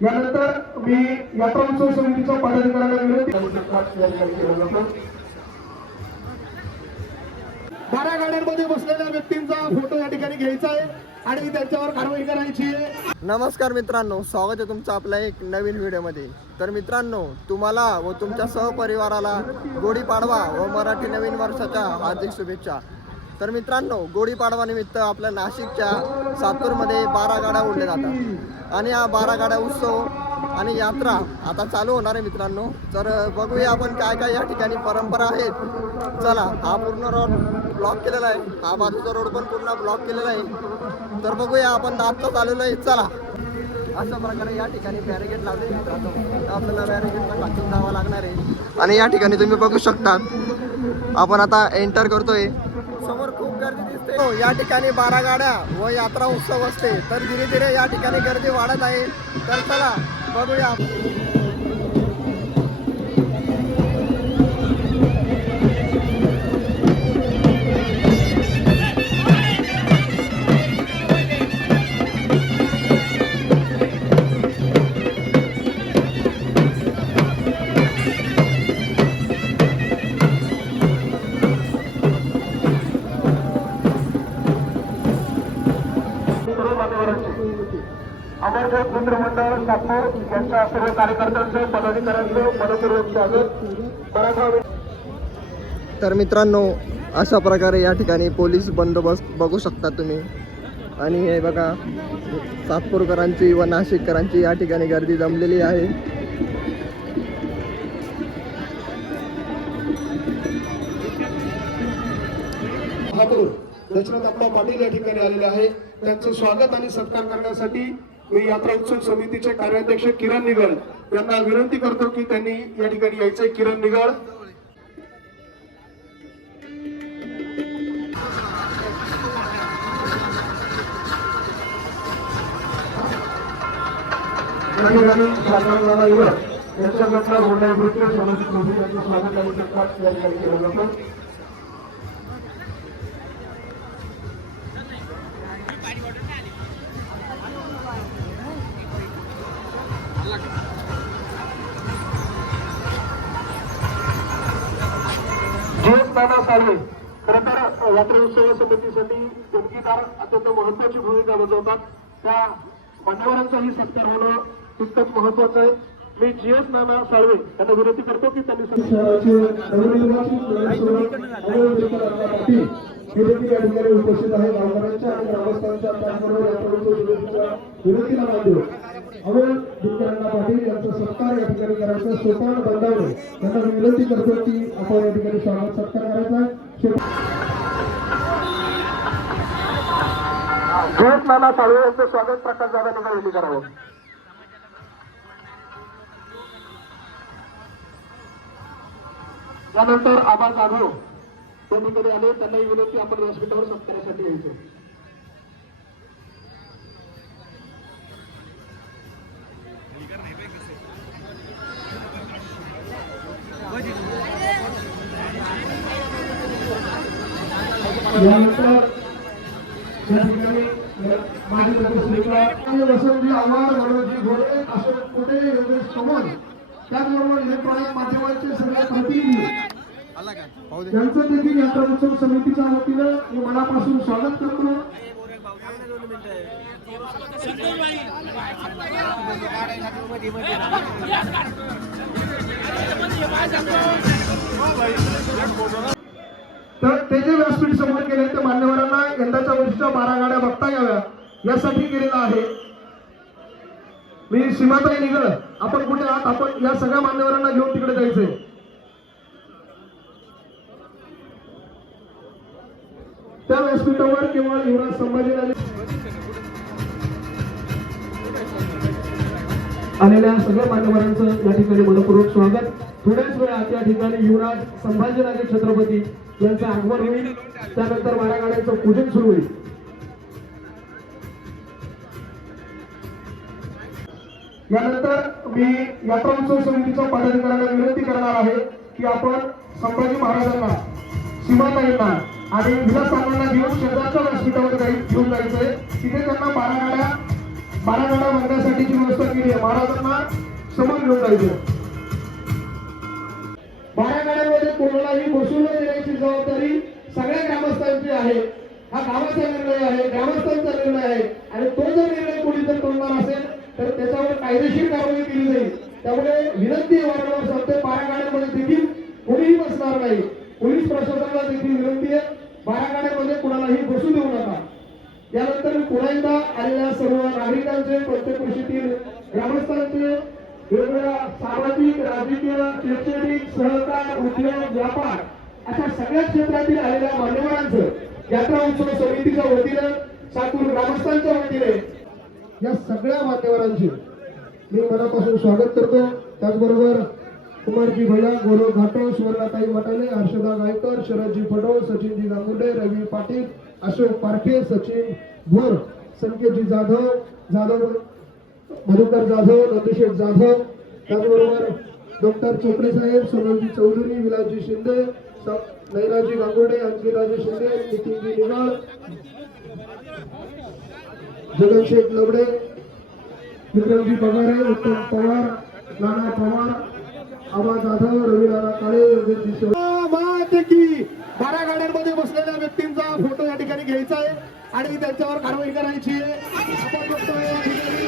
यानंतर मी यात्रा उत्सव समितीच्या पदाधिकाऱ्यांना विनंती, 12 गाड्यांमध्ये बसलेल्या व्यक्तींचा फोटो या ठिकाणी घ्यायचा आहे आणि त्यांच्यावर कारवाई करायची आहे। नमस्कार मित्रांनो, स्वागत आहे तुमचं आपल्या एक नवीन व्हिडिओमध्ये। तर मित्रांनो, तुम्हाला व तुमच्या सहपरिवाराला गुढीपाडवा व मराठी नवीन वर्षाच्या हार्दिक शुभेच्छा। तर मित्रांनो, गुढीपाडवा निमित्त आपल्या नाशिकच्या सातूरमध्ये 12 गाड्या ओढल्या जातात आणि या 12 गाड्या उत्सव आणि यात्रा आता चालू होणार आहे मित्रांनो। तर बघूया आपण काय काय या ठिकाणी परंपरा आहेत। चला, हा पूर्ण रोड ब्लॉक केलेला आहे, हा बाजूचा रोड पण पूर्ण ब्लॉक केलेला आहे। तर बघूया आपण दाबता चाललेलो आहे। चला, अशा प्रकारे या ठिकाणी बॅरिकेड लावले मित्रांनो, आपल्याला बॅरिकेडला टाकून जावं लागणार आहे। आणि या ठिकाणी तुम्ही बघू शकता, आपण आता एंटर करतोय। समोर खूप गर्दी दिसते। हो, या ठिकाणी 12 गाड्या व यात्रा उत्सव असते, तर धीरे धीरे या ठिकाणी गर्दी वाढत आहे। तर चला बघूया। अमरदेव केंद्र मंडळ नागपूर यांच्या सर्व कार्यकर्त्यांचं पदाधिकाऱ्यांचं मनपूर्वक स्वागत। तर मित्रांनो, अशा प्रकारे या ठिकाणी पोलीस बंदोबस्त बघू शकता तुम्ही। आणि हे बघा, सातपूरकरांची व नाशिककरांची या ठिकाणी गर्दी जमलेली आहे। दशरथ अप्पा पाटील या ठिकाणी आलेले आहे, त्यांचं स्वागत आणि सत्कार करण्यासाठी मी यात्रा उत्सव समितीचे कार्याध्यक्ष किरण निगळ यांना विनंती करतो की त्यांनी या ठिकाणी यायचंय। किरण निगळ, यांच्याकडनं बोलण्यावृत्त स्वागत आणि सत्कार या ठिकाणी केला जातो। खरं तर यात्रा उत्सव समितीसाठी देणगीदार अत्यंत महत्वाची भूमिका बजावतात, त्या मान्यवरांचाही सत्कार होणं तितकंच महत्वाचं आहे। मी GS नाना साळवे यांना विनंती करतो की त्यांनी या ठिकाणी उपस्थित आहे। गावकऱ्यांच्या आणि ग्रामस्थांच्या विनंतीला मान देऊ। अमोल दुकानदार पाटील यांचा सत्कार या ठिकाणी करायचा। सोपान बंडावणे यांना विनंती करतो की आपण या ठिकाणी स्वागत सत्कार करायचा। GS नाना साळवे यांचं स्वागत प्रकाश दादा यांनी करावं। त्यानंतर आबा जाधव त्या ठिकाणी आले, त्यांनाही विनंती आपण व्यासपीठावर सत्कारासाठी यायचं। वसंतजी आव्हाड, मनोजी घोडे, अशोक कोटे, योगेश कमल, त्याचबरोबर इलेक्ट्रॉनिक माध्यमांचे सगळे प्रतिनिधी त्यांचं देखील यात्रा उत्सव समितीच्या वतीनं मी मनापासून स्वागत करतो। तर ते जे व्यासपीठ समोर केले ते मान्यवरांना यंदाच्या वर्षीच्या 12 गाड्या बघता याव्या यासाठी केलेलं आहे। मी सीमाताई निगळ, आपण कुठे आहात? आपण या सगळ्या मान्यवरांना घेऊन तिकडे जायचंय। त्या व्यासपीठावर केवळ युवराज संभाजीराजे आलेल्या सगळ्या मान्यवरांचं या ठिकाणी मनपूर्वक स्वागत। थोड्याच वेळात या ठिकाणी युवराज संभाजीराजे छत्रपती यांचं आगमन होईल, त्यानंतर 12 गाड्यांचं पूजन सुरू होईल। यानंतर मी यात्रा उत्सव समितीच्या पदाधिकाऱ्यांना विनंती करणार आहे की आपण संभाजी महाराजांना, सीमाताईंना आणि विलास साहेबांना घेऊन शेजारच्या व्यासपीठावर घेऊन जायचंय। तिथे त्यांना 12 गाड्या 12 गाड्या मागण्यासाठीची व्यवस्था केली आहे. महाराजांना समोर घेऊन जायचं. 12 गाड्यांमध्ये कोणालाही बसून देण्याची जबाबदारी सगळ्या ग्रामस्थांची आहे. हा गावाचा निर्णय आहे, ग्रामस्थांचा निर्णय आहे आणि तो जर निर्णय कोणी जर तोडणार असेल तर त्याच्यावर कायदेशीर कारवाई केली जाईल. त्यामुळे विनंती आहे, वारंवार सांगतोय, 12 गाड्यांमध्ये देखील कोणीही बसणार नाही. पोलीस प्रशासनाला देखील विनंती आहे, 12 गाड्यांमध्ये कोणालाही बसू देऊ नका. यानंतर मी पुन्हा एकदा आलेल्या सर्व नागरिकांचे, पंचक्रोशीतील ग्रामस्थांचे, वेगवेगळ्या सामाजिक, राजकीय, शैक्षणिक, सहकार, उद्योग, व्यापार अशा सगळ्या क्षेत्रातील आलेल्या मान्यवरांचं यात्रा उत्सव समितीच्या वतीनं, साकूर ग्रामस्थांच्या वतीने या सगळ्या मान्यवरांचे मी मनापासून स्वागत करतो. त्याचबरोबर कुमारजी भैया, गौरव घाटो, सुवर्णाताई मटाले, हर्षदा गायकर, शरदजी फडो, सचिनजी गांगुर्डे, रवी पाटील, अशोक पारखे, सचिन भोर, संकेतजी जाधव, मधुकर जाधव, नंदुशेठ जाधव, त्याचबरोबर डॉक्टर चोपडे साहेब, सोनलजी चौधरी, विलासजी शिंदे, नैनाजी गांगुर्डे, अंकिताजी शिंदे, नितीनजी निगाळ, जगनशेठ लबडे, विक्रमजी पगारे, उत्तम पवार, नाना पवार, आबा जाधव, रविनाना काळे, योगेशजी की 12 गाड्यांमध्ये बसलेल्या व्यक्तींचा फोटो या ठिकाणी घ्यायचा आहे आणि त्यांच्यावर कारवाई करायची आहे. आपण बघतोय या ठिकाणी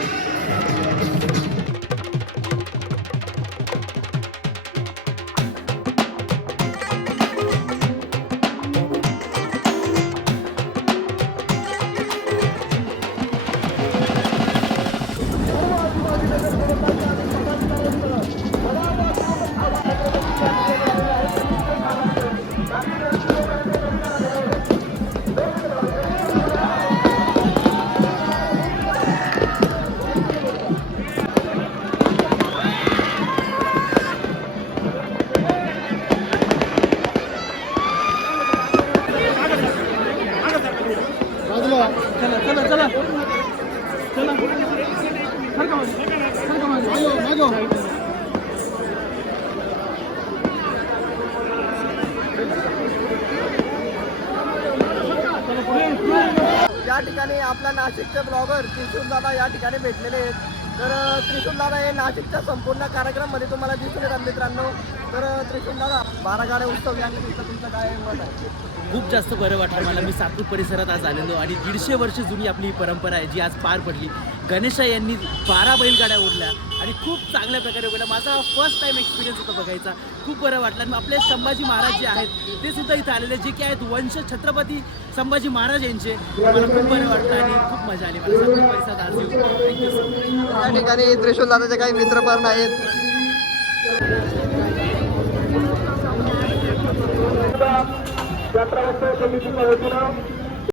या ठिकाणी आपला नाशिकचे ब्लॉगर त्रिशूल दादा या ठिकाणी भेटलेले आहेत. तर त्रिशूल दादा हे नाशिकच्या संपूर्ण कार्यक्रममध्ये तुम्हाला दिसून येतात मित्रांनो. तर त्रिशूल दादा, 12 गाड्या उत्सव या निमित्त तुमचं काय मत आहे? खूप जास्त बरं वाटलं मला. मी साकूर परिसरात आज आलेलो आणि 150 वर्ष जुनी आपली ही परंपरा आहे जी आज पार पडली. गणेशा यांनी 12 बैलगाड्या ओढल्या आणि खूप चांगल्या प्रकारे ओढल्या. माझा फर्स्ट टाईम एक्सपिरियन्स होता बघायचा. खूप बरं वाटलं. आणि आपले संभाजी महाराज जे आहेत ते सुद्धा इथं आलेले, जे की आहेत वंश छत्रपती संभाजी महाराज यांचे. मला खूप बरं वाटलं आणि खूप मजा आली मला साकूर परिसरात आज येऊन. Thank you so much. या ठिकाणी त्रिशूल दादाचे काही मित्र पण आहेत. यात्रा उत्सव समितीच्या वतीनं